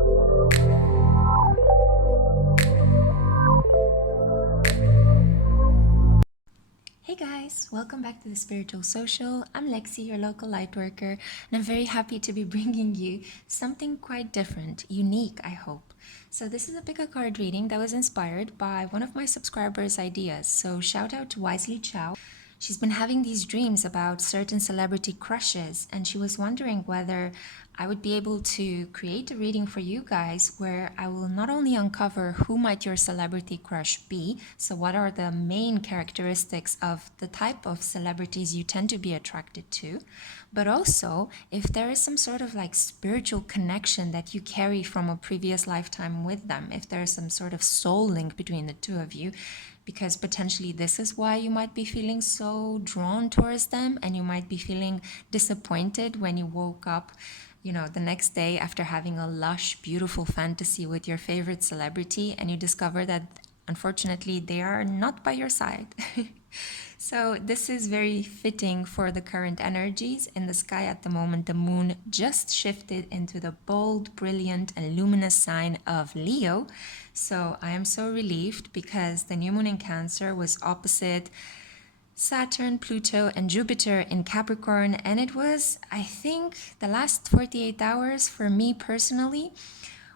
Hey guys, welcome back to the Spiritual Social. I'm Lexi, your local light worker, and I'm very happy to be bringing you something quite different, unique, I hope. So this is a PickACard reading that was inspired by one of my subscribers' ideas. So shout out to Wisely Chow. She's been having these dreams about certain celebrity crushes, and she was wondering whether I would be able to create a reading for you guys where I will not only uncover who might your celebrity crush be, so what are the main characteristics of the type of celebrities you tend to be attracted to, but also if there is some sort of like spiritual connection that you carry from a previous lifetime with them, if there's some sort of soul link between the two of you, because potentially this is why you might be feeling so drawn towards them, and you might be feeling disappointed when you woke up, you know, the next day after having a lush, beautiful fantasy with your favorite celebrity, and you discover that unfortunately they are not by your side. So this is very fitting for the current energies in the sky at the moment. The moon just shifted into the bold, brilliant, and luminous sign of Leo. So I am so relieved because the new moon in Cancer was opposite Saturn, Pluto, and Jupiter in Capricorn. And it was, I think, the last 48 hours for me personally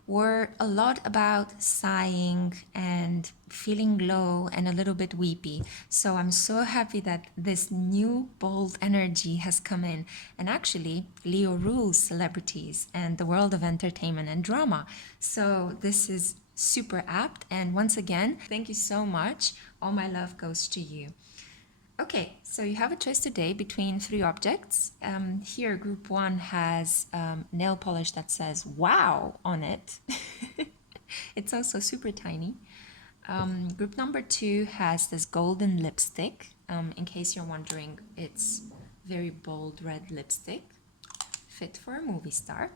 were a lot about sighing and feeling low and a little bit weepy. So I'm so happy that this new bold energy has come in. And actually, Leo rules celebrities and the world of entertainment and drama. So this is super apt. And once again, thank you so much. All my love goes to you. Okay, so you have a choice today between three objects. Here, group one has nail polish that says "Wow" on it. It's also super tiny. Group number two has this golden lipstick. In case you're wondering, it's very bold red lipstick, fit for a movie star.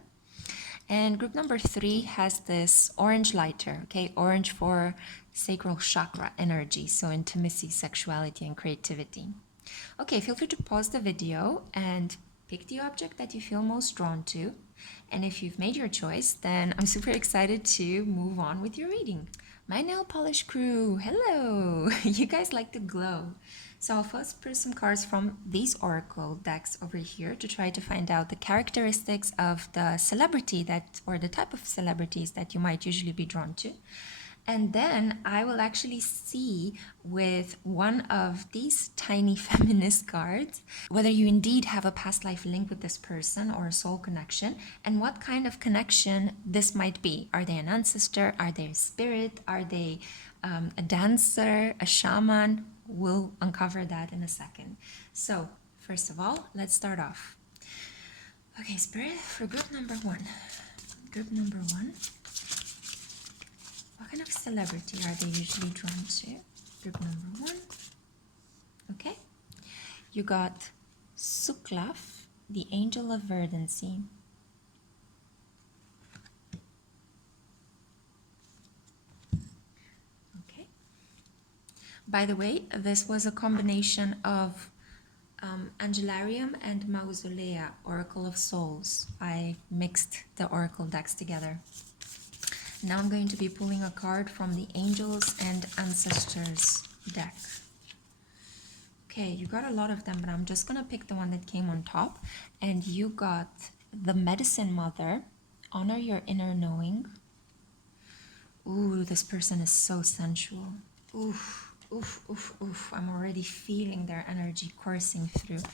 And group number three has this orange lighter, okay? Orange for sacral chakra energy, so intimacy, sexuality, and creativity. Okay, feel free to pause the video and pick the object that you feel most drawn to. And if you've made your choice, then I'm super excited to move on with your reading. My nail polish crew, hello! You guys like to glow. So I'll first pull some cards from these oracle decks over here to try to find out the characteristics of the celebrity that, or the type of celebrities that you might usually be drawn to. And then I will actually see with one of these tiny feminist cards whether you indeed have a past life link with this person or a soul connection, and what kind of connection this might be. Are they an ancestor? Are they a spirit? Are they a dancer, a shaman? We'll uncover that in a second. So first of all, let's start off. Okay, Spirit, for group number one. Group number one. What kind of celebrity are they usually drawn to? Group number one. Okay. You got Suklaf, the angel of verdancy. Okay. By the way, this was a combination of Angelarium and Mausolea, Oracle of Souls. I mixed the oracle decks together. Now I'm going to be pulling a card from the Angels and Ancestors deck. Okay, you got a lot of them, but I'm just going to pick the one that came on top. And you got the Medicine Mother, honor your inner knowing. Ooh, this person is so sensual. Oof, oof, oof, oof. I'm already feeling their energy coursing through.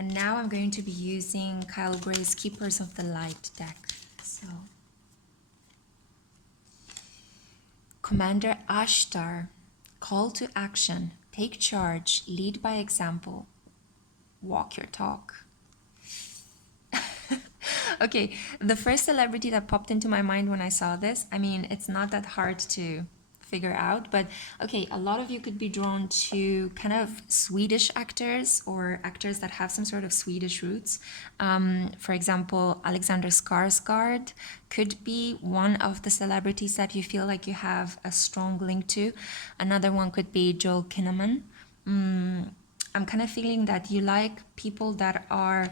And now I'm going to be using Kyle Gray's Keepers of the Light deck. So, Commander Ashtar, call to action, take charge, lead by example, walk your talk. Okay, the first celebrity that popped into my mind when I saw this, I mean, it's not that hard to figure out, but okay, a lot of you could be drawn to kind of Swedish actors or actors that have some sort of Swedish roots. For example, Alexander Skarsgård could be one of the celebrities that you feel like you have a strong link to. Another one could be Joel Kinnaman. I'm kind of feeling that you like people that are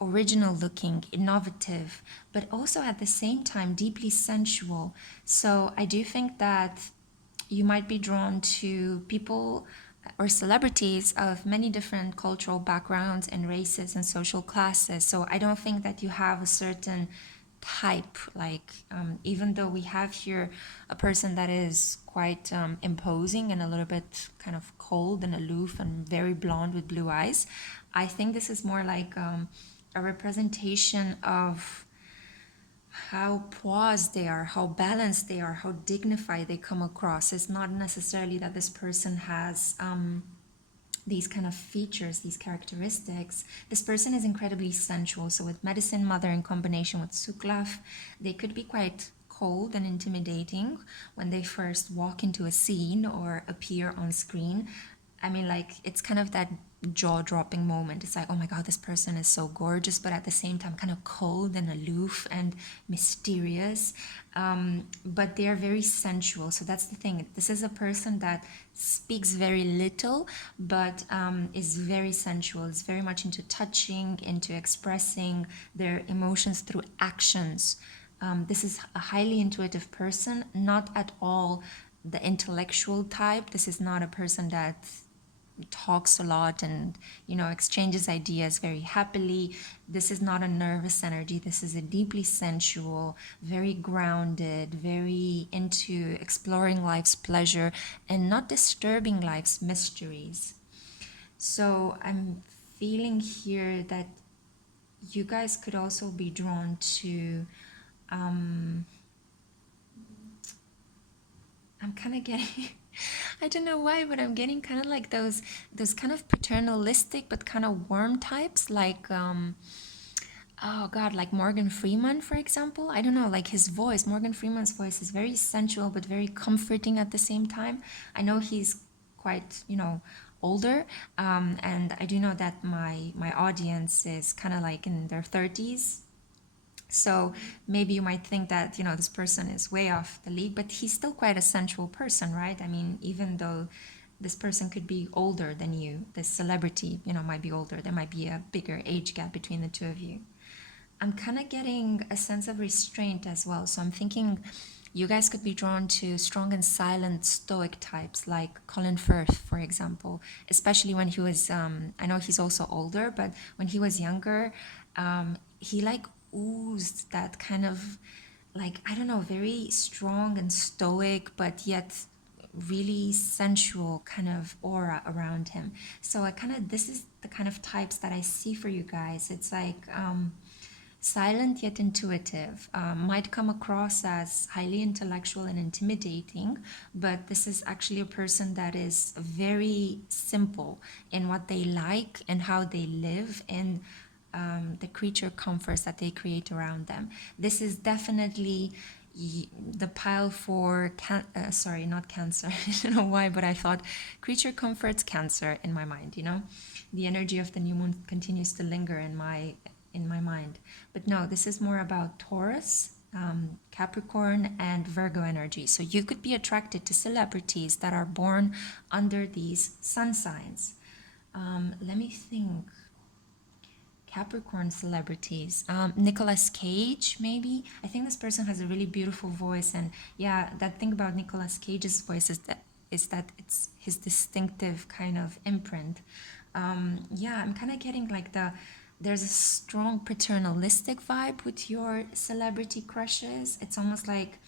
original looking, innovative, but also at the same time deeply sensual. So I do think that you might be drawn to people or celebrities of many different cultural backgrounds and races and social classes. So I don't think that you have a certain type, like even though we have here a person that is quite imposing and a little bit kind of cold and aloof and very blonde with blue eyes, I think this is more like a representation of how poised they are, how balanced they are, how dignified they come across. It's not necessarily that this person has these kind of features, these characteristics. This person is incredibly sensual. So with Medicine Mother in combination with Suklaf, they could be quite cold and intimidating when they first walk into a scene or appear on screen. I mean, like, it's kind of that jaw-dropping moment. It's like, oh my God, this person is so gorgeous, but at the same time kind of cold and aloof and mysterious. But they're very sensual. So that's the thing. This is a person that speaks very little, but is very sensual. Is very much into touching, into expressing their emotions through actions. This is a highly intuitive person, not at all the intellectual type. This is not a person that talks a lot and exchanges ideas very happily. This is not a nervous energy. This is a deeply sensual, very grounded, very into exploring life's pleasure and not disturbing life's mysteries. So I'm feeling here that you guys could also be drawn to I'm kind of getting I don't know why, but I'm getting kind of like those kind of paternalistic but kind of warm types, like oh God, like Morgan Freeman, for example. I don't know, like his voice, Morgan Freeman's voice is very sensual but very comforting at the same time. I know he's quite, older, and I do know that my audience is kind of like in their 30s. So maybe you might think that, this person is way off the league, but he's still quite a sensual person, right? I mean, even though this person could be older than you, this celebrity, might be older, there might be a bigger age gap between the two of you. I'm kind of getting a sense of restraint as well. So I'm thinking you guys could be drawn to strong and silent stoic types like Colin Firth, for example, especially when he was, I know he's also older, but when he was younger, he like oozed that kind of, like, I don't know, very strong and stoic, but yet really sensual kind of aura around him. So this is the kind of types that I see for you guys. It's like silent yet intuitive, might come across as highly intellectual and intimidating, but this is actually a person that is very simple in what they like and how they live, and the creature comforts that they create around them. This is definitely the pile for sorry, not Cancer. I don't know why, but I thought creature comforts Cancer in my mind. The energy of the new moon continues to linger in my mind. But no, this is more about Taurus, Capricorn, and Virgo energy. So you could be attracted to celebrities that are born under these sun signs. Let me think. Capricorn celebrities. Nicolas Cage, maybe. I think this person has a really beautiful voice, and yeah, that thing about Nicolas Cage's voice is that it's his distinctive kind of imprint. Yeah, I'm kind of getting like there's a strong paternalistic vibe with your celebrity crushes. It's almost like,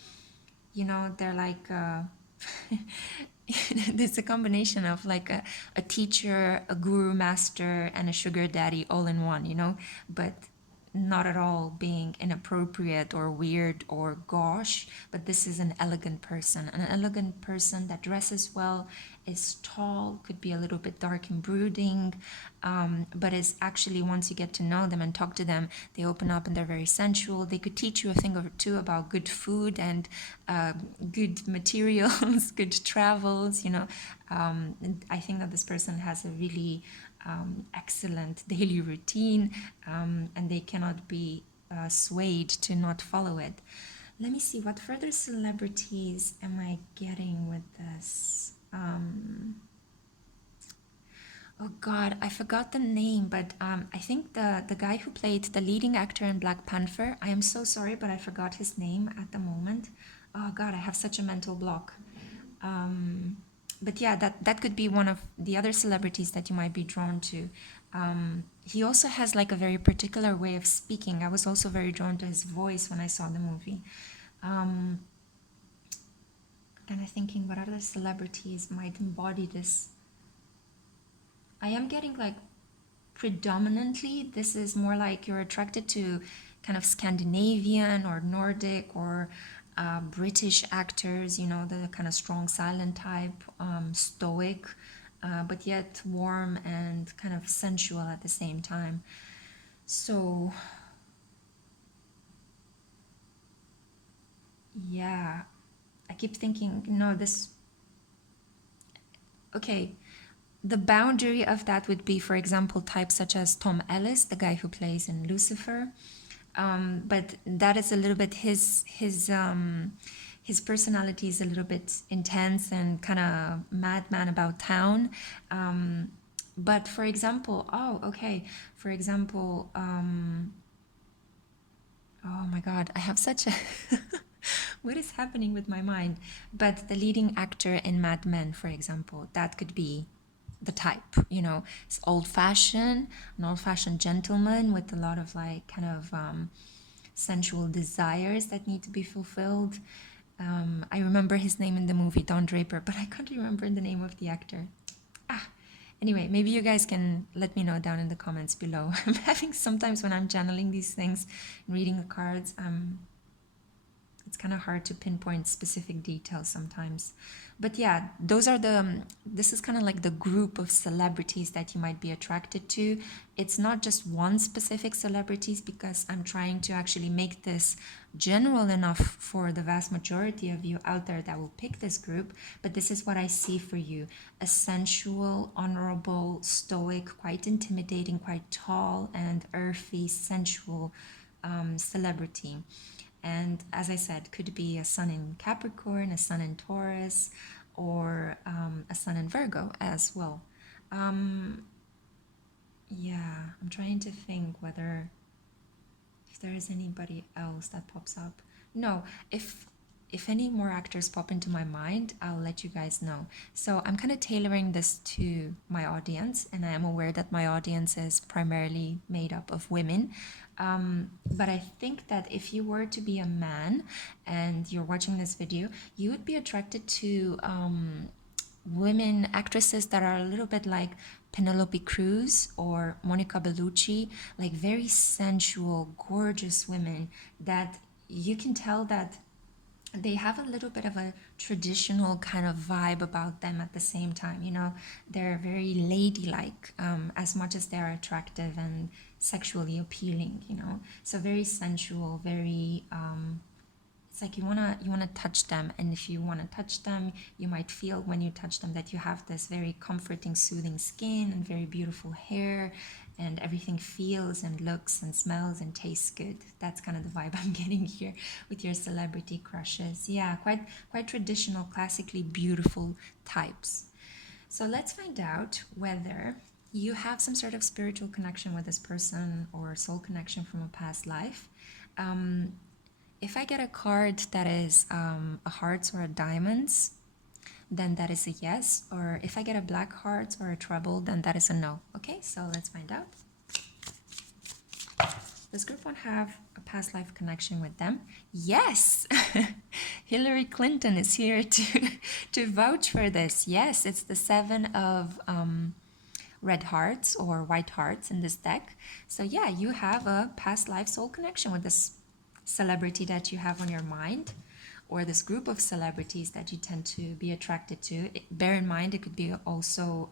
they're like there's a combination of like a teacher, a guru master, and a sugar daddy all in one, but not at all being inappropriate or weird or gauche. But this is an elegant person that dresses well, is tall, could be a little bit dark and brooding, but is actually, once you get to know them and talk to them, they open up and they're very sensual. They could teach you a thing or two about good food and good materials, good travels, and I think that this person has a really excellent daily routine, and they cannot be swayed to not follow it. Let me see, what further celebrities am I getting with this? Oh God, I forgot the name, but I think the guy who played the leading actor in Black Panther. I am so sorry, but I forgot his name at the moment. Oh God, I have such a mental block. Um, but yeah, that could be one of the other celebrities that you might be drawn to. He also has like a very particular way of speaking. I was also very drawn to his voice when I saw the movie. Um, and I'm thinking, what other celebrities might embody this? I am getting like predominantly, this is more like you're attracted to kind of Scandinavian or Nordic or British actors, you know, the kind of strong silent type, stoic, but yet warm and kind of sensual at the same time. So, yeah, I keep thinking, no, this, okay, the boundary of that would be, for example, types such as Tom Ellis, the guy who plays in Lucifer. But that is a little bit his personality is a little bit intense and kind of madman about town. But for example, oh, okay. For example, oh my God, I have such a what is happening with my mind? But the leading actor in Mad Men, for example, that could be the type, you know, it's an old-fashioned gentleman with a lot of like kind of sensual desires that need to be fulfilled. I remember his name in the movie, Don Draper, but I can't remember the name of the actor. Ah, anyway, maybe you guys can let me know down in the comments below. I'm having sometimes when I'm channeling these things, reading the cards, it's kind of hard to pinpoint specific details sometimes. But yeah, those are this is kind of like the group of celebrities that you might be attracted to. It's not just one specific celebrities, because I'm trying to actually make this general enough for the vast majority of you out there that will pick this group. But this is what I see for you: a sensual, honorable, stoic, quite intimidating, quite tall and earthy, sensual celebrity. And as I said, could be a sun in Capricorn, a sun in Taurus, or a sun in Virgo as well. Yeah, I'm trying to think whether if there is anybody else that pops up. No, if any more actors pop into my mind, I'll let you guys know. So I'm kind of tailoring this to my audience, and I am aware that my audience is primarily made up of women. But I think that if you were to be a man and you're watching this video, you would be attracted to women actresses that are a little bit like Penelope Cruz or Monica Bellucci, like very sensual, gorgeous women that you can tell that they have a little bit of a traditional kind of vibe about them at the same time. You know, they're very ladylike, as much as they're attractive and sexually appealing, you know. So very sensual, very it's like you wanna touch them, and if you want to touch them, you might feel when you touch them that you have this very comforting, soothing skin and very beautiful hair, and everything feels and looks and smells and tastes good. That's kind of the vibe I'm getting here with your celebrity crushes. Yeah, quite traditional, classically beautiful types. So let's find out whether you have some sort of spiritual connection with this person or soul connection from a past life. If I get a card that is a hearts or a diamonds, then that is a yes. Or if I get a black hearts or a treble, then that is a no. Okay, so let's find out. Does group one have a past life connection with them? Yes! Hillary Clinton is here to vouch for this. Yes, it's the 7 of red hearts or white hearts in this deck. So yeah, you have a past life soul connection with this celebrity that you have on your mind, or this group of celebrities that you tend to be attracted to. Bear in mind, it could be also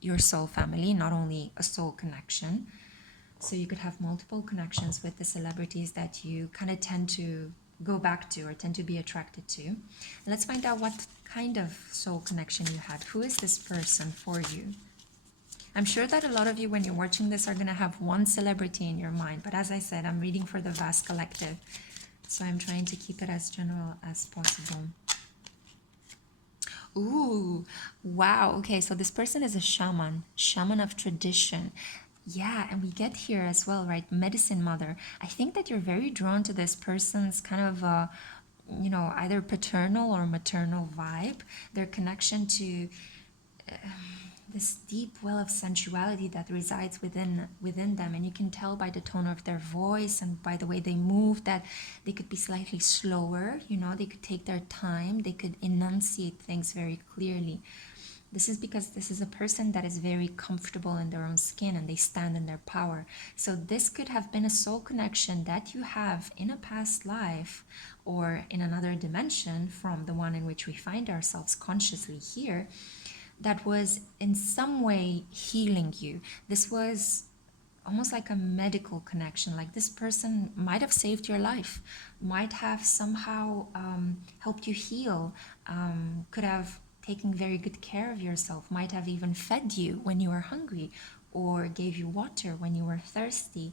your soul family, not only a soul connection. So you could have multiple connections with the celebrities that you kind of tend to go back to or tend to be attracted to. Let's find out what kind of soul connection you had. Who is this person for you? I'm sure that a lot of you, when you're watching this, are going to have one celebrity in your mind. But as I said, I'm reading for the vast collective. So I'm trying to keep it as general as possible. Ooh, wow. Okay, so this person is a shaman of tradition. Yeah, and we get here as well, right? Medicine mother. I think that you're very drawn to this person's kind of, either paternal or maternal vibe, their connection to this deep well of sensuality that resides within them, and you can tell by the tone of their voice and by the way they move that they could be slightly slower. They could take their time, they could enunciate things very clearly. This is because this is a person that is very comfortable in their own skin and they stand in their power. So this could have been a soul connection that you have in a past life or in another dimension from the one in which we find ourselves consciously here, that was in some way healing you. This was almost like a medical connection. Like this person might have saved your life, might have somehow helped you heal, could have taken very good care of yourself, might have even fed you when you were hungry, or gave you water when you were thirsty,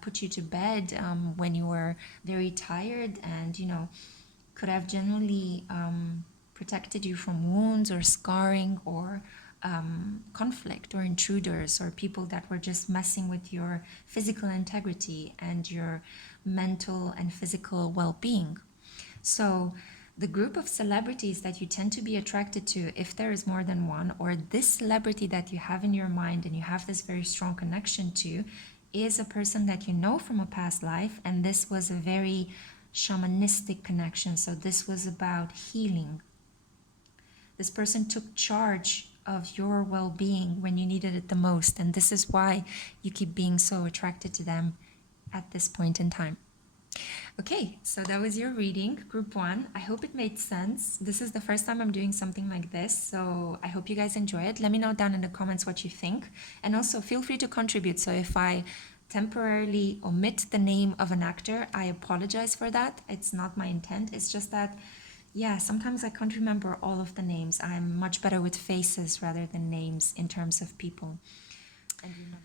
put you to bed when you were very tired, and could have genuinely protected you from wounds or scarring or conflict or intruders or people that were just messing with your physical integrity and your mental and physical well-being. So the group of celebrities that you tend to be attracted to, if there is more than one, or this celebrity that you have in your mind and you have this very strong connection to, is a person that you know from a past life, and this was a very shamanistic connection. So this was about healing. This person took charge of your well-being when you needed it the most, and this is why you keep being so attracted to them at this point in time. Okay, so that was your reading, group 1. I hope it made sense. This is the first time I'm doing something like this, so I hope you guys enjoy it. Let me know down in the comments what you think, and also feel free to contribute. So if I temporarily omit the name of an actor, I apologize for that. It's not my intent. It's just that, yeah, sometimes I can't remember all of the names. I'm much better with faces rather than names in terms of people. And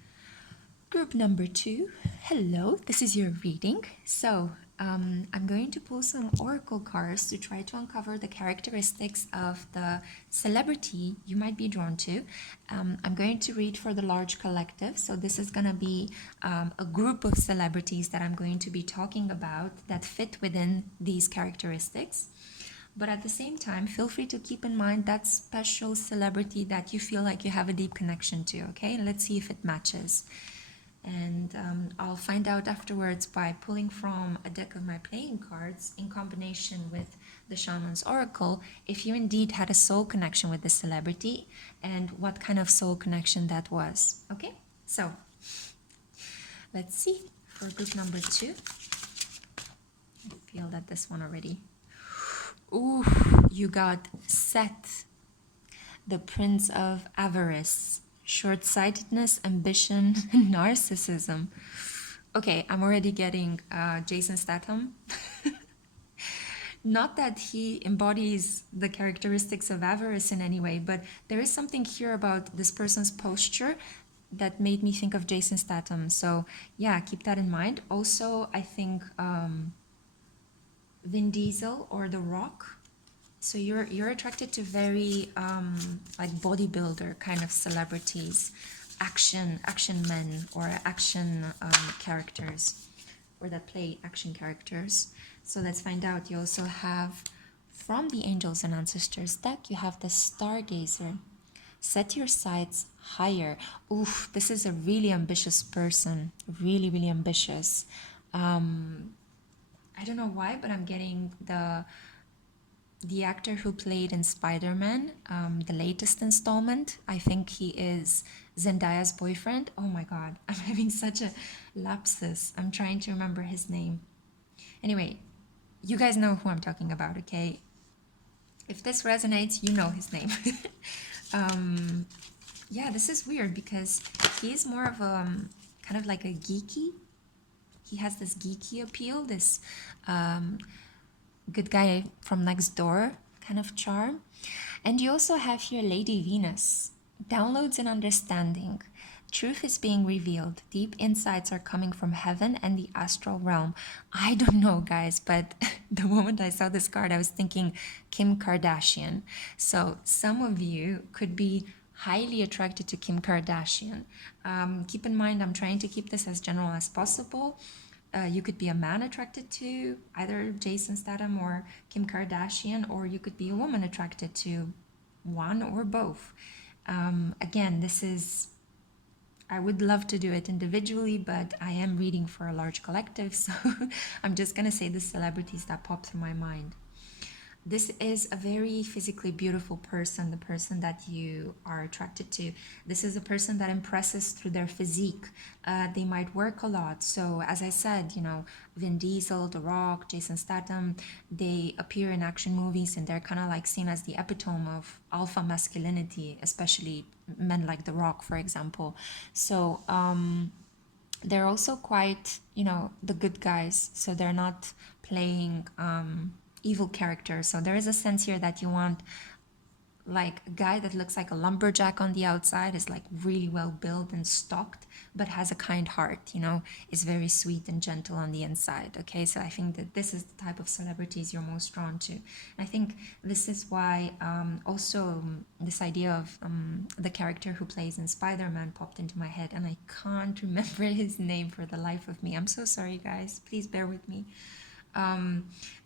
group number 2, hello, this is your reading. So I'm going to pull some oracle cards to try to uncover the characteristics of the celebrity you might be drawn to. I'm going to read for the large collective. So this is going to be a group of celebrities that I'm going to be talking about that fit within these characteristics. But at the same time, feel free to keep in mind that special celebrity that you feel like you have a deep connection to, okay? Let's see if it matches. And I'll find out afterwards by pulling from a deck of my playing cards in combination with the Shaman's Oracle if you indeed had a soul connection with the celebrity and what kind of soul connection that was. Okay, so let's see for group number 2. I feel that this one already. Ooh, you got Seth, the Prince of Avarice. Short-sightedness, ambition, narcissism. Okay, I'm already getting Jason Statham. Not that he embodies the characteristics of avarice in any way, but there is something here about this person's posture that made me think of Jason Statham. So yeah, keep that in mind. Also, I think Vin Diesel or The Rock. So you're attracted to very like bodybuilder kind of celebrities, action men or action characters, or that play action characters. So let's find out. You also have from the Angels and Ancestors deck, you have the Stargazer. Set your sights higher. Oof, this is a really ambitious person. Really, really ambitious. I don't know why, but I'm getting the actor who played in Spider-Man, the latest installment. I think he is Zendaya's boyfriend. Oh my god, I'm having such a lapsus. I'm trying to remember his name. Anyway, you guys know who I'm talking about, okay? If this resonates, you know his name. Yeah, this is weird because he's more of a kind of like a geeky. He has this geeky appeal, this good guy from next door kind of charm. And you also have here Lady Venus. Downloads and understanding. Truth is being revealed. Deep insights are coming from heaven and the astral realm. I don't know, guys, but the moment I saw this card, I was thinking Kim Kardashian. So some of you could be highly attracted to Kim Kardashian. Keep in mind, I'm trying to keep this as general as possible. You could be a man attracted to either Jason Statham or Kim Kardashian, or you could be a woman attracted to one or both. Again, this is, I would love to do it individually, but I am reading for a large collective, so I'm just gonna say the celebrities that pop through my mind. This is a very physically beautiful person, the person that you are attracted to. This is a person that impresses through their physique. They might work a lot. So, as I said, Vin Diesel, The Rock, Jason Statham, they appear in action movies and they're kind of like seen as the epitome of alpha masculinity, especially men like The Rock, for example. So, they're also quite, the good guys. So they're not playing evil characters. So there is a sense here that you want like a guy that looks like a lumberjack on the outside, is like really well built and stocked, but has a kind heart, is very sweet and gentle on the inside. Okay, so I think that this is the type of celebrities you're most drawn to. And I think this is why also this idea of the character who plays in Spider-Man popped into my head, and I can't remember his name for the life of me. I'm so sorry, guys. Please bear with me.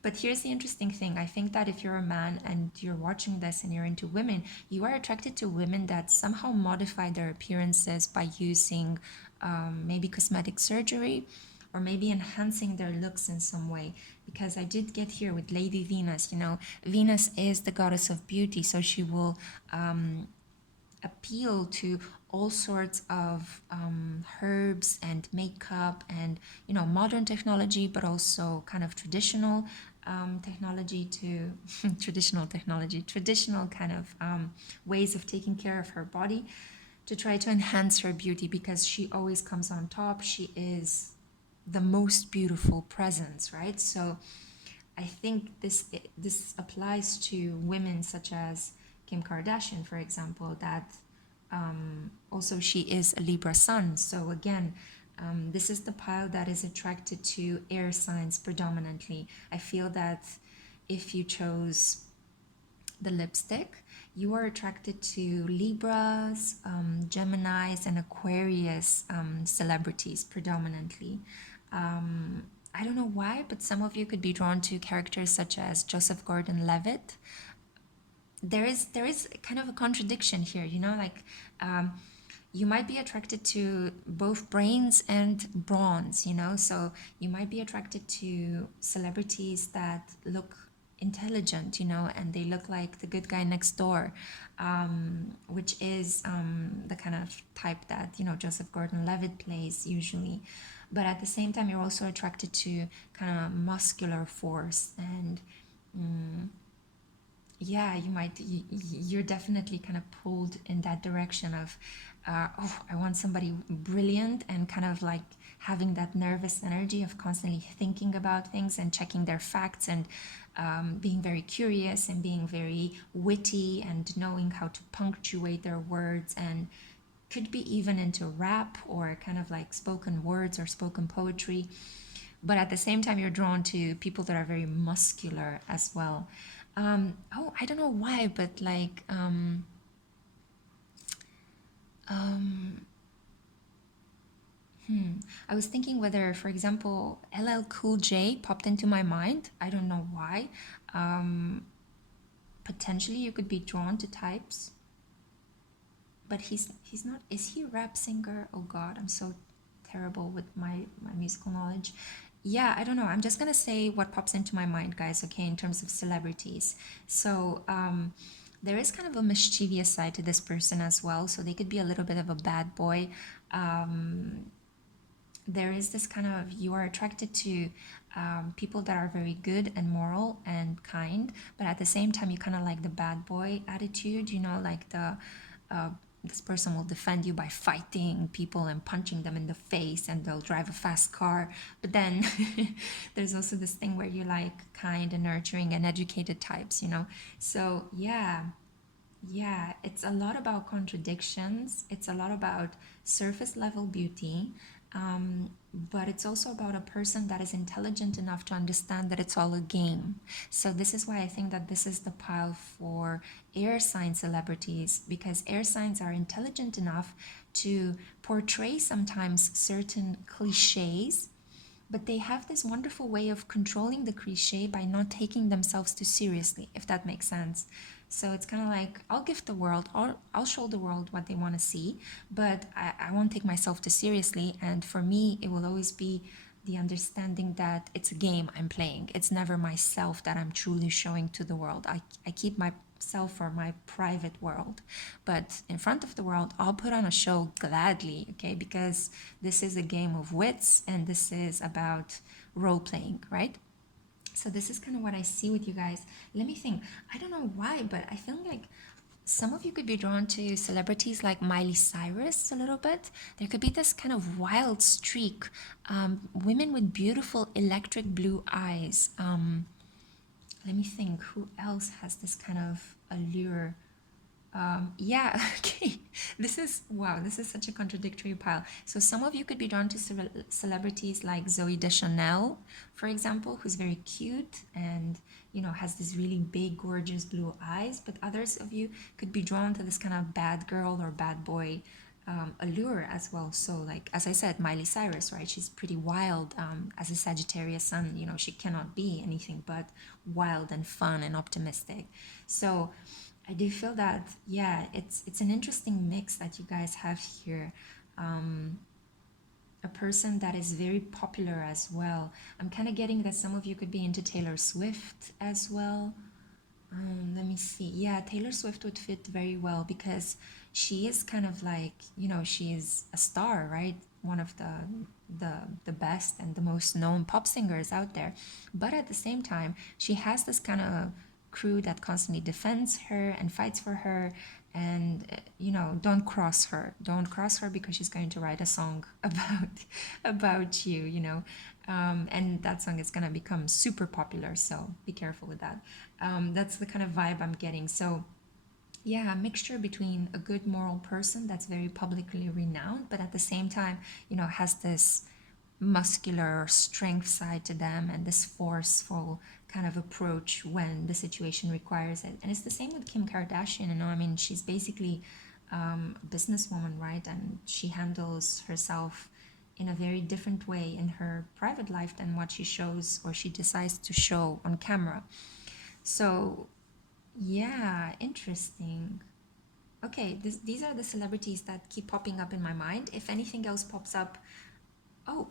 But here's the interesting thing. I think that if you're a man and you're watching this and you're into women, you are attracted to women that somehow modify their appearances by using maybe cosmetic surgery or maybe enhancing their looks in some way. Because I did get here with Lady Venus, Venus is the goddess of beauty, so she will appeal to all sorts of herbs and makeup and modern technology, but also kind of traditional technology to traditional kind of ways of taking care of her body to try to enhance her beauty, because she always comes on top. She is the most beautiful presence, right? So I think this applies to women such as Kim Kardashian, for example, that also she is a Libra Sun. So again, this is the pile that is attracted to air signs predominantly. I feel that if you chose the lipstick, you are attracted to Libras, Geminis, and Aquarius celebrities predominantly. I don't know why, but some of you could be drawn to characters such as Joseph Gordon-Levitt. There is kind of a contradiction here, like you might be attracted to both brains and bronze, so you might be attracted to celebrities that look intelligent, and they look like the good guy next door, which is the kind of type that Joseph Gordon-Levitt plays usually. But at the same time, you're also attracted to kind of muscular force and yeah, you're definitely kind of pulled in that direction of oh, I want somebody brilliant and kind of like having that nervous energy of constantly thinking about things and checking their facts and being very curious and being very witty and knowing how to punctuate their words, and could be even into rap or kind of like spoken words or spoken poetry. But at the same time, you're drawn to people that are very muscular as well. Oh, I don't know why, but like, um, I was thinking whether, for example, LL Cool J popped into my mind. I don't know why. Um, Potentially, you could be drawn to types, but he's not. Is he a rap singer? Oh God, I'm so terrible with my musical knowledge. Yeah, I don't know. I'm just gonna say what pops into my mind, guys. Okay, in terms of celebrities. So there is kind of a mischievous side to this person as well. So they could be a little bit of a bad boy. Um, there is this kind of, you are attracted to people that are very good and moral and kind, but at the same time you kind of like the bad boy attitude, like the uh, this person will defend you by fighting people and punching them in the face, and they'll drive a fast car. But then there's also this thing where you like kind and nurturing and educated types. So yeah, it's a lot about contradictions. It's a lot about surface level beauty. but it's also about a person that is intelligent enough to understand that it's all a game. So this is why I think that this is the pile for air sign celebrities, because air signs are intelligent enough to portray sometimes certain cliches, but they have this wonderful way of controlling the cliche by not taking themselves too seriously, if that makes sense. So it's kind of like, I'll give the world, I'll show the world what they want to see, but I won't take myself too seriously. And for me, it will always be the understanding that it's a game I'm playing. It's never myself that I'm truly showing to the world. I keep myself for my private world, but in front of the world, I'll put on a show gladly, okay? Because this is a game of wits and this is about role playing, right? So this is kind of what I see with you guys. Let me think. I don't know why, but I feel like some of you could be drawn to celebrities like Miley Cyrus a little bit. There could be this kind of wild streak. Women with beautiful electric blue eyes. Let me think. Who else has this kind of allure? Yeah, okay. This is, wow, this is such a contradictory pile. So some of you could be drawn to celebrities like Zoe Deschanel, for example, who's very cute and, has these really big, gorgeous blue eyes. But others of you could be drawn to this kind of bad girl or bad boy allure as well. So like, as I said, Miley Cyrus, right? She's pretty wild. As a Sagittarius sun, she cannot be anything but wild and fun and optimistic. So I do feel that, yeah, it's an interesting mix that you guys have here. A person that is very popular as well. I'm kind of getting that some of you could be into Taylor Swift as well. Let me see. Yeah, Taylor Swift would fit very well because she is kind of like, she is a star, right? One of the best and the most known pop singers out there. But at the same time, she has this kind of crew that constantly defends her and fights for her, and don't cross her because she's going to write a song about you. And that song is going to become super popular, so be careful with that. That's the kind of vibe I'm getting. So yeah, a mixture between a good moral person that's very publicly renowned, but at the same time, has this muscular strength side to them and this forceful kind of approach when the situation requires it. And it's the same with Kim Kardashian. I mean, she's basically a businesswoman, right? And she handles herself in a very different way in her private life than what she shows or she decides to show on camera. So yeah, interesting. Okay, these are the celebrities that keep popping up in my mind. If anything else pops up, oh,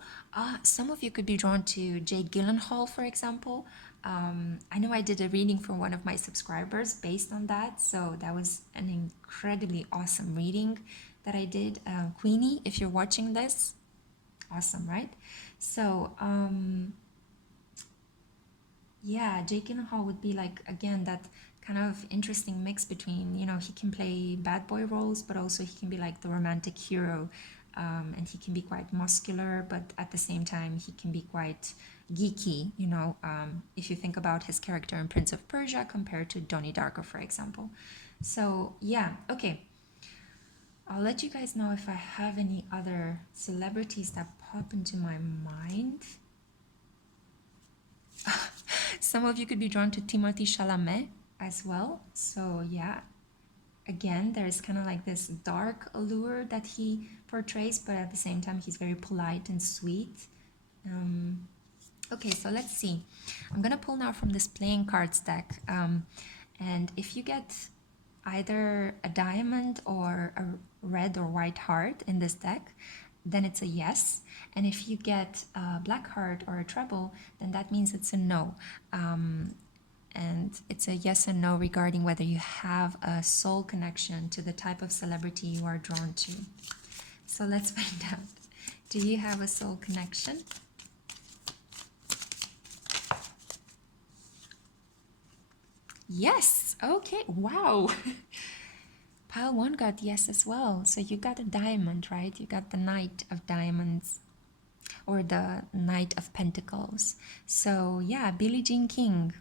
some of you could be drawn to Jake Gyllenhaal, for example. I know I did a reading for one of my subscribers based on that, so that was an incredibly awesome reading that I did. Queenie, if you're watching this, awesome, right? So, yeah, Jake Gyllenhaal would be like, again, that kind of interesting mix between, he can play bad boy roles, but also he can be like the romantic hero. And he can be quite muscular, but at the same time, he can be quite geeky, if you think about his character in Prince of Persia compared to Donnie Darko, for example. So, yeah, okay. I'll let you guys know if I have any other celebrities that pop into my mind. Some of you could be drawn to Timothée Chalamet as well. So, yeah, again, there's kind of like this dark allure that he portrays, but at the same time, he's very polite and sweet. Okay, so let's see. I'm gonna pull now from this playing cards deck. And if you get either a diamond or a red or white heart in this deck, then it's a yes. And if you get a black heart or a treble, then that means it's a no. And it's a yes and no regarding whether you have a soul connection to the type of celebrity you are drawn to. So let's find out. Do you have a soul connection? Yes. Okay. Wow. Pile 1 got yes as well. So you got a diamond, right? You got the Knight of Diamonds or the Knight of Pentacles. So yeah, Billie Jean King.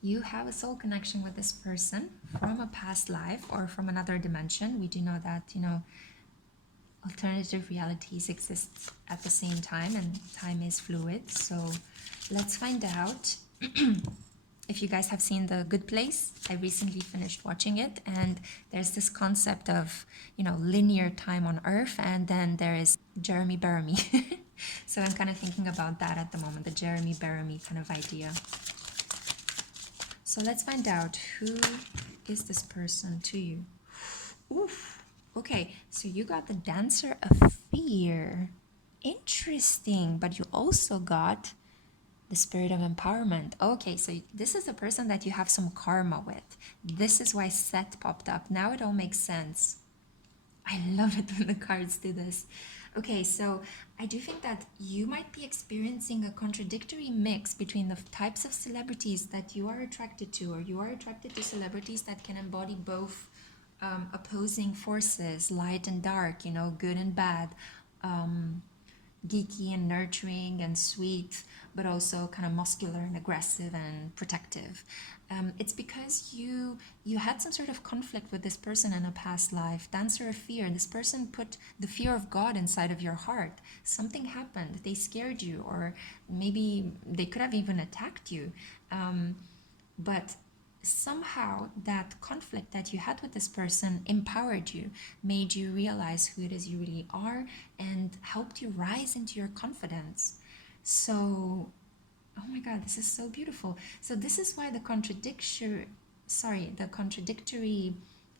You have a soul connection with this person from a past life or from another dimension. We do know that, alternative realities exist at the same time, and time is fluid. So let's find out if you guys have seen The Good Place. I recently finished watching it, and there's this concept of, linear time on Earth, and then there is Jeremy Bearimy. So I'm kind of thinking about that at the moment, the Jeremy Bearimy kind of idea. So let's find out, who is this person to you? Oof. Okay, so you got the Dancer of Fear. Interesting, but you also got the Spirit of Empowerment. Okay, so this is a person that you have some karma with. This is why Seth popped up. Now it all makes sense. I love it when the cards do this. Okay, so I do think that you might be experiencing a contradictory mix between the types of celebrities that you are attracted to, or you are attracted to celebrities that can embody both opposing forces, light and dark, good and bad, geeky and nurturing and sweet, but also kind of muscular and aggressive and protective. It's because you had some sort of conflict with this person in a past life. Dancer of Fear, this person put the fear of God inside of your heart. Something happened, they scared you, or maybe they could have even attacked you. But somehow that conflict that you had with this person empowered you, made you realize who it is you really are, and helped you rise into your confidence. So, oh my God, this is so beautiful. So this is why the contradictory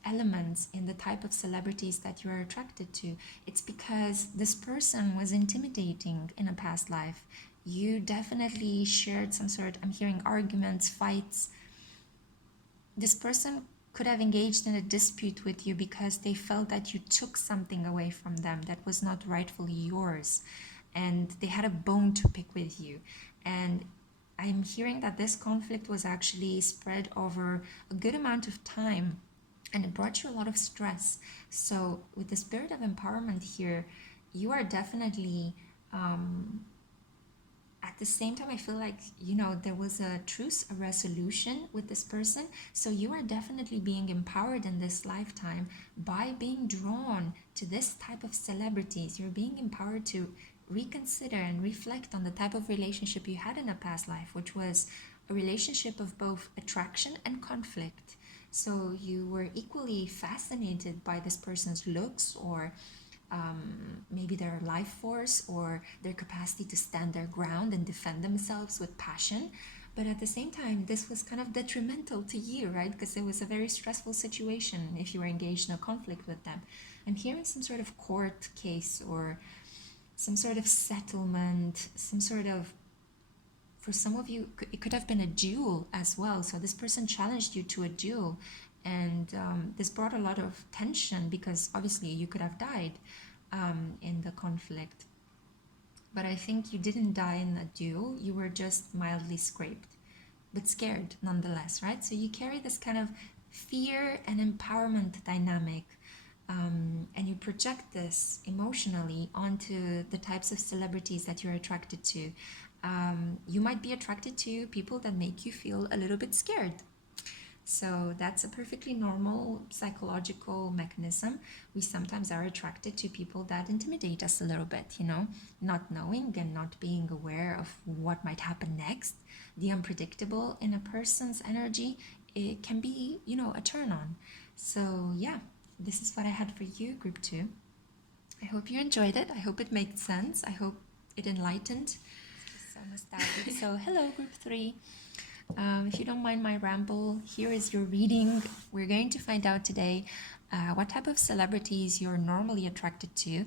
elements in the type of celebrities that you are attracted to. It's because this person was intimidating in a past life. You definitely shared some sort, I'm hearing arguments, fights. This person could have engaged in a dispute with you because they felt that you took something away from them that was not rightfully yours, and they had a bone to pick with you. And I'm hearing that this conflict was actually spread over a good amount of time, and it brought you a lot of stress. So with the Spirit of Empowerment here, you are definitely at the same time, I feel like, there was a truce, a resolution with this person. So you are definitely being empowered in this lifetime by being drawn to this type of celebrities. You're being empowered to reconsider and reflect on the type of relationship you had in a past life, which was a relationship of both attraction and conflict. So you were equally fascinated by this person's looks, or maybe their life force, or their capacity to stand their ground and defend themselves with passion. But at the same time, this was kind of detrimental to you, right? Because it was a very stressful situation if you were engaged in a conflict with them. I'm hearing some sort of court case, or some sort of settlement, some sort of, for some of you, it could have been a duel as well. So this person challenged you to a duel, and this brought a lot of tension, because obviously you could have died in the conflict. But I think you didn't die in a duel, you were just mildly scraped, but scared nonetheless, right? So you carry this kind of fear and empowerment dynamic, and you project this emotionally onto the types of celebrities that you're attracted to. You might be attracted to people that make you feel a little bit scared. So that's a perfectly normal psychological mechanism. We sometimes are attracted to people that intimidate us a little bit, not knowing and not being aware of what might happen next. The unpredictable in a person's energy, it can be, a turn on. So yeah, this is what I had for you, group 2. I hope you enjoyed it. I hope it made sense. I hope it enlightened. So nostalgic. So hello, group 3. If you don't mind my ramble, here is your reading. We're going to find out today what type of celebrities you're normally attracted to.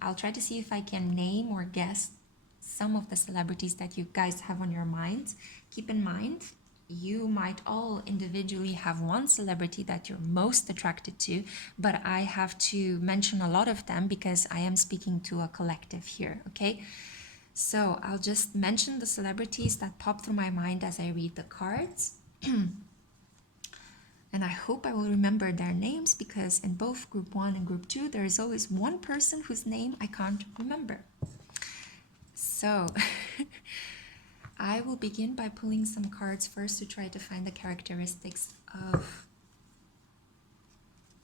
I'll try to see if I can name or guess some of the celebrities that you guys have on your mind. Keep in mind, you might all individually have one celebrity that you're most attracted to, but I have to mention a lot of them because I am speaking to a collective here, okay? So I'll just mention the celebrities that pop through my mind as I read the cards. And I hope I will remember their names, because in both group 1 and group 2, there is always one person whose name I can't remember. So I will begin by pulling some cards first to try to find the characteristics of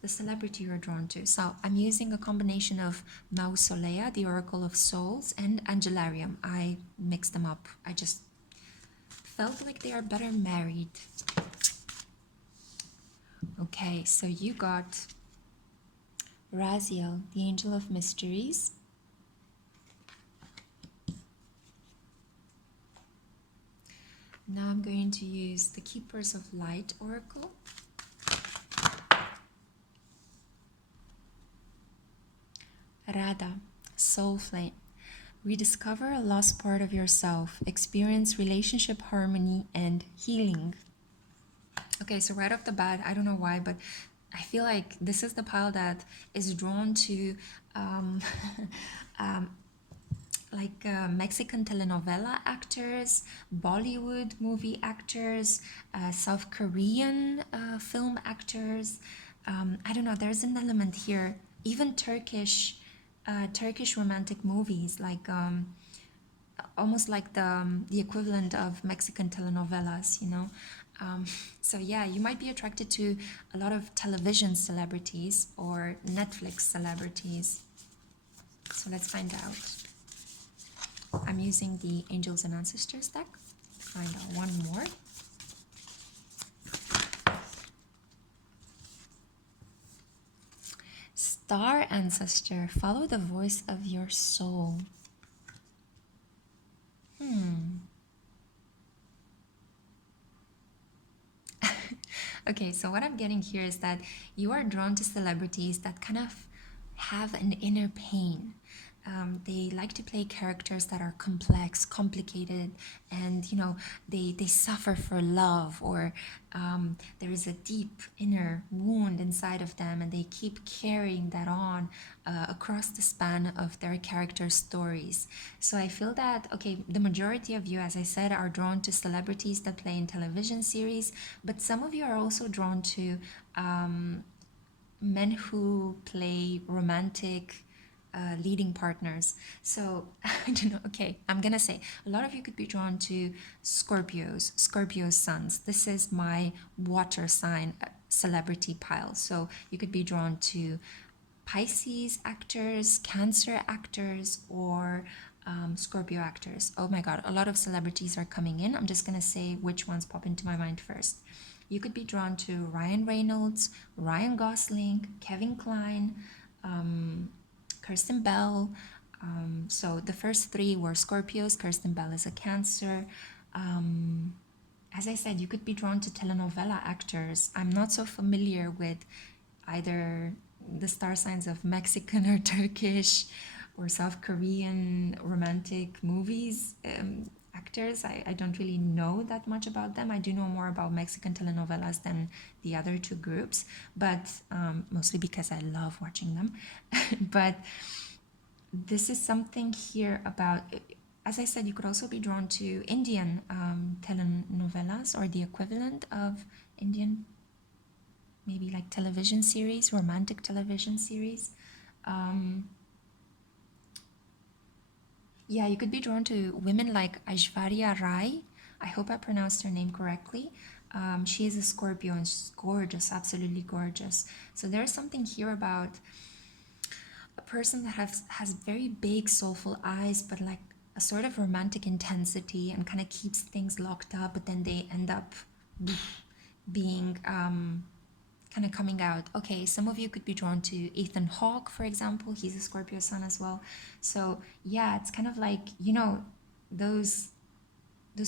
the celebrity you're drawn to. So I'm using a combination of Mausolea, the Oracle of Souls, and Angelarium. I mixed them up. I just felt like they are better married. Okay, so you got Raziel, the Angel of Mysteries. Now I'm going to use the Keepers of Light Oracle. Radha, Soul Flame. Rediscover a lost part of yourself. Experience relationship harmony and healing. Okay, so right off the bat, I don't know why, but I feel like this is the pile that is drawn to um, Mexican telenovela actors, Bollywood movie actors, South Korean film actors. I don't know, there's an element here, even Turkish romantic movies, like almost like the equivalent of Mexican telenovelas, you know. So yeah, you might be attracted to a lot of television celebrities or Netflix celebrities. So let's find out. I'm using the Angels and Ancestors deck. Find out one more. Star Ancestor, follow the voice of your soul. Okay, so what I'm getting here is that you are drawn to celebrities that kind of have an inner pain. They like to play characters that are complex, complicated, and you know they suffer for love, or there is a deep inner wound inside of them, and they keep carrying that on across the span of their character stories. So I feel that okay, the majority of you, as I said, are drawn to celebrities that play in television series, but some of you are also drawn to men who play romantic leading partners. So I don't know. Okay, I'm gonna say a lot of you could be drawn to Scorpio suns. This is my water sign celebrity pile. So you could be drawn to Pisces actors, Cancer actors, or Scorpio actors. Oh my God, a lot of celebrities are coming in. I'm just gonna say which ones pop into my mind first. You could be drawn to Ryan Reynolds, Ryan Gosling, Kevin Kline, Kirsten Bell. So the first three were Scorpios. Kirsten Bell is a Cancer. As I said, you could be drawn to telenovela actors. I'm not so familiar with either the star signs of Mexican or Turkish or South Korean romantic movies. Actors, I don't really know that much about them. I do know more about Mexican telenovelas than the other two groups, but mostly because I love watching them. But this is something here about, as I said, you could also be drawn to Indian telenovelas, or the equivalent of Indian, maybe like television series, romantic television series. Yeah, you could be drawn to women like Aishwarya Rai. I hope I pronounced her name correctly. She is a Scorpio and she's gorgeous, absolutely gorgeous. So there's something here about a person that has very big, soulful eyes, but like a sort of romantic intensity, and kind of keeps things locked up, but then they end up being kind of coming out. Okay, some of you could be drawn to Ethan Hawke, for example. He's a Scorpio sun as well. So yeah, it's kind of like, you know, those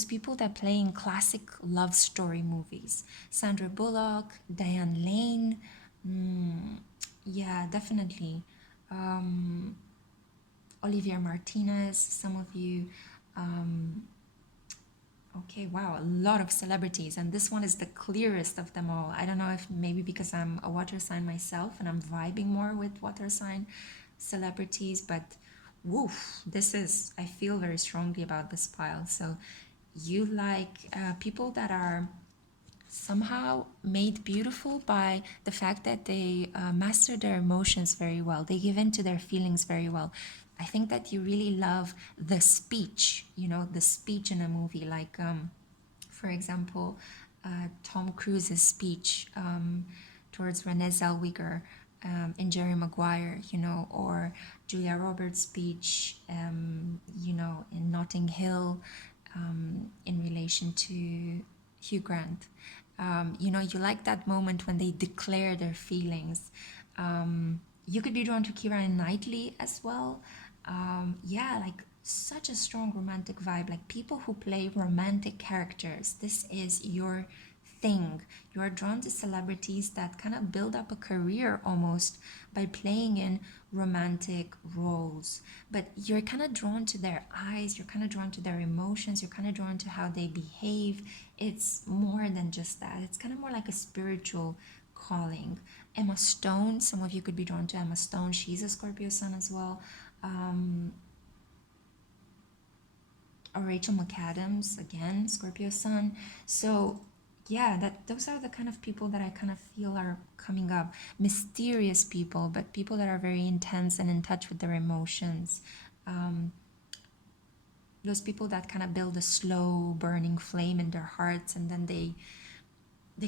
people that play in classic love story movies. Sandra Bullock, Diane Lane. Yeah, definitely. Olivia Martinez, some of you. Okay, wow, a lot of celebrities, and this one is the clearest of them all. I don't know if maybe because I'm a water sign myself and I'm vibing more with water sign celebrities, but woof, this is, I feel very strongly about this pile. So you like people that are somehow made beautiful by the fact that they master their emotions very well. They give in to their feelings very well. I think that you really love the speech, you know, the speech in a movie, like, for example, Tom Cruise's speech towards Renee Zellweger in Jerry Maguire, you know, or Julia Roberts' speech, you know, in Notting Hill, in relation to Hugh Grant. You know, you like that moment when they declare their feelings. You could be drawn to Keira Knightley as well. Yeah, like such a strong romantic vibe. Like people who play romantic characters, this is your thing. You are drawn to celebrities that kind of build up a career almost by playing in romantic roles. But you're kind of drawn to their eyes, you're kind of drawn to their emotions, you're kind of drawn to how they behave. It's more than just that. It's kind of more like a spiritual calling. Emma Stone, some of you could be drawn to Emma Stone. She's a Scorpio sun as well. Or Rachel McAdams, again, Scorpio sun. So yeah, those are the kind of people that I kind of feel are coming up. Mysterious people, but people that are very intense and in touch with their emotions. Those people that kind of build a slow burning flame in their hearts, and then they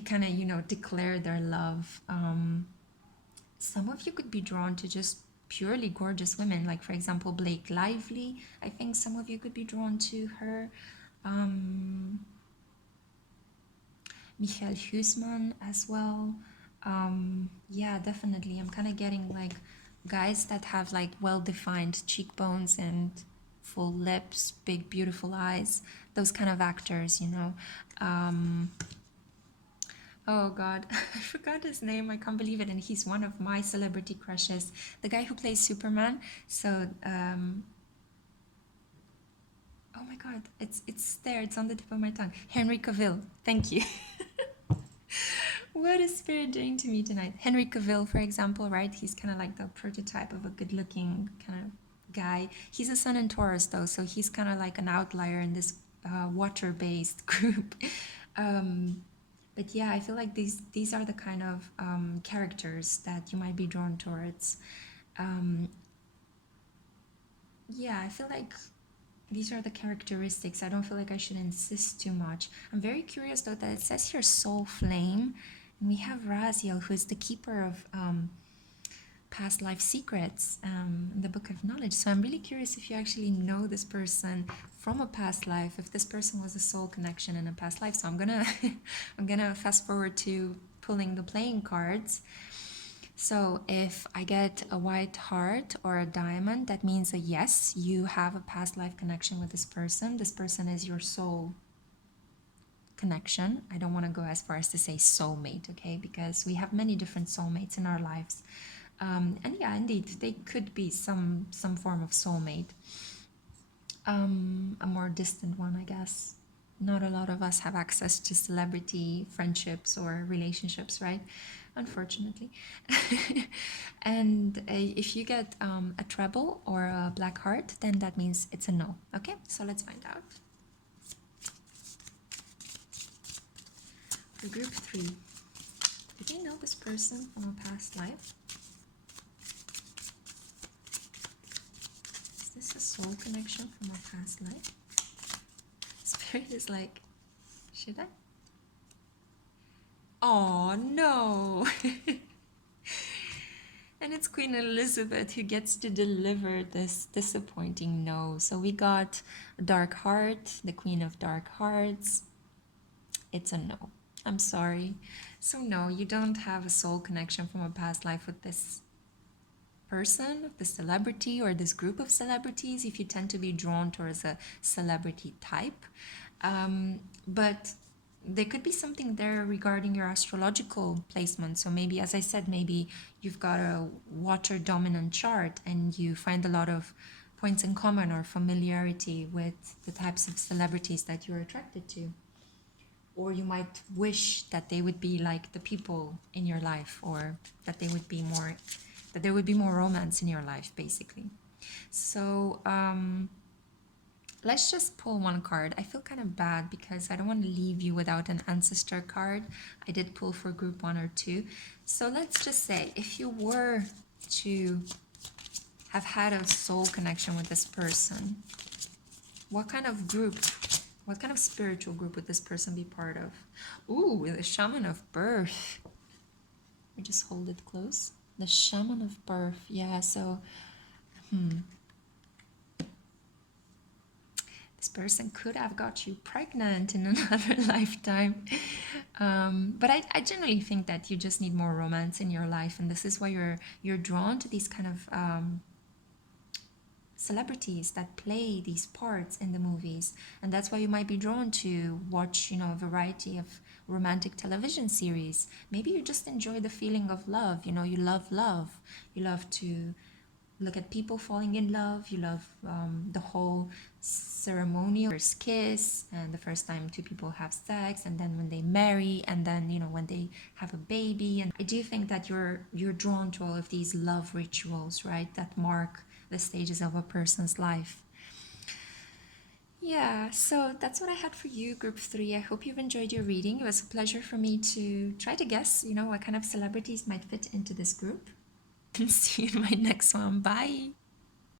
kind of, you know, declare their love. Some of you could be drawn to just purely gorgeous women, like for example Blake Lively. I think some of you could be drawn to her. Michael Huisman as well. Yeah, definitely. I'm kind of getting like guys that have like well-defined cheekbones and full lips, big beautiful eyes, those kind of actors, you know. Oh God, I forgot his name. I can't believe it. And he's one of my celebrity crushes. The guy who plays Superman. So, oh my God, it's there. It's on the tip of my tongue. Henry Cavill. Thank you. What is spirit doing to me tonight? Henry Cavill, for example, right? He's kind of like the prototype of a good-looking kind of guy. He's a sun in Taurus, though, so he's kind of like an outlier in this water-based group. But yeah, I feel like these are the kind of characters that you might be drawn towards. Yeah, I feel like these are the characteristics. I don't feel like I should insist too much. I'm very curious though that it says here soul flame, and we have Raziel, who is the keeper of past life secrets, in the book of knowledge. So I'm really curious if you actually know this person from a past life, if this person was a soul connection in a past life. So I'm gonna I'm gonna fast forward to pulling the playing cards. So if I get a white heart or a diamond, that means a yes, you have a past life connection with this person. This person is your soul connection. I don't want to go as far as to say soulmate, okay? Because we have many different soulmates in our lives. And yeah, indeed, they could be some form of soulmate. A more distant one, I guess. Not a lot of us have access to celebrity friendships or relationships, right? Unfortunately. And if you get a treble or a black heart, then that means it's a no. Okay, so let's find out. For group 3, do they know this person from a past life? Is this a soul connection from a past life? Spirit is like, should I? Oh no! And it's Queen Elizabeth who gets to deliver this disappointing no. So we got a dark heart, the Queen of Dark Hearts. It's a no. I'm sorry. So no, you don't have a soul connection from a past life with this person, this celebrity, or this group of celebrities, if you tend to be drawn towards a celebrity type. But there could be something there regarding your astrological placement. So maybe, as I said, maybe you've got a water dominant chart and you find a lot of points in common or familiarity with the types of celebrities that you're attracted to. Or you might wish that they would be like the people in your life, or that they would be more, that there would be more romance in your life, basically. So let's just pull one card. I feel kind of bad because I don't want to leave you without an ancestor card. I did pull for group 1 or 2. So let's just say, if you were to have had a soul connection with this person, what kind of group, what kind of spiritual group would this person be part of? Ooh, the Shaman of Birth. me just hold it close. The shaman of birth. Yeah, so this person could have got you pregnant in another lifetime. But I generally think that you just need more romance in your life, and this is why you're drawn to these kind of celebrities that play these parts in the movies, and that's why you might be drawn to watch, a variety of romantic television series. Maybe you just enjoy the feeling of love. You love. You love to look at people falling in love. You love the whole ceremonial first kiss, and the first time two people have sex, and then when they marry, and then when they have a baby. And I do think that you're drawn to all of these love rituals, right, that mark the stages of a person's life. Yeah, so that's what I had for you, group 3. I hope you've enjoyed your reading. It was a pleasure for me to try to guess, what kind of celebrities might fit into this group. See you in my next one. Bye.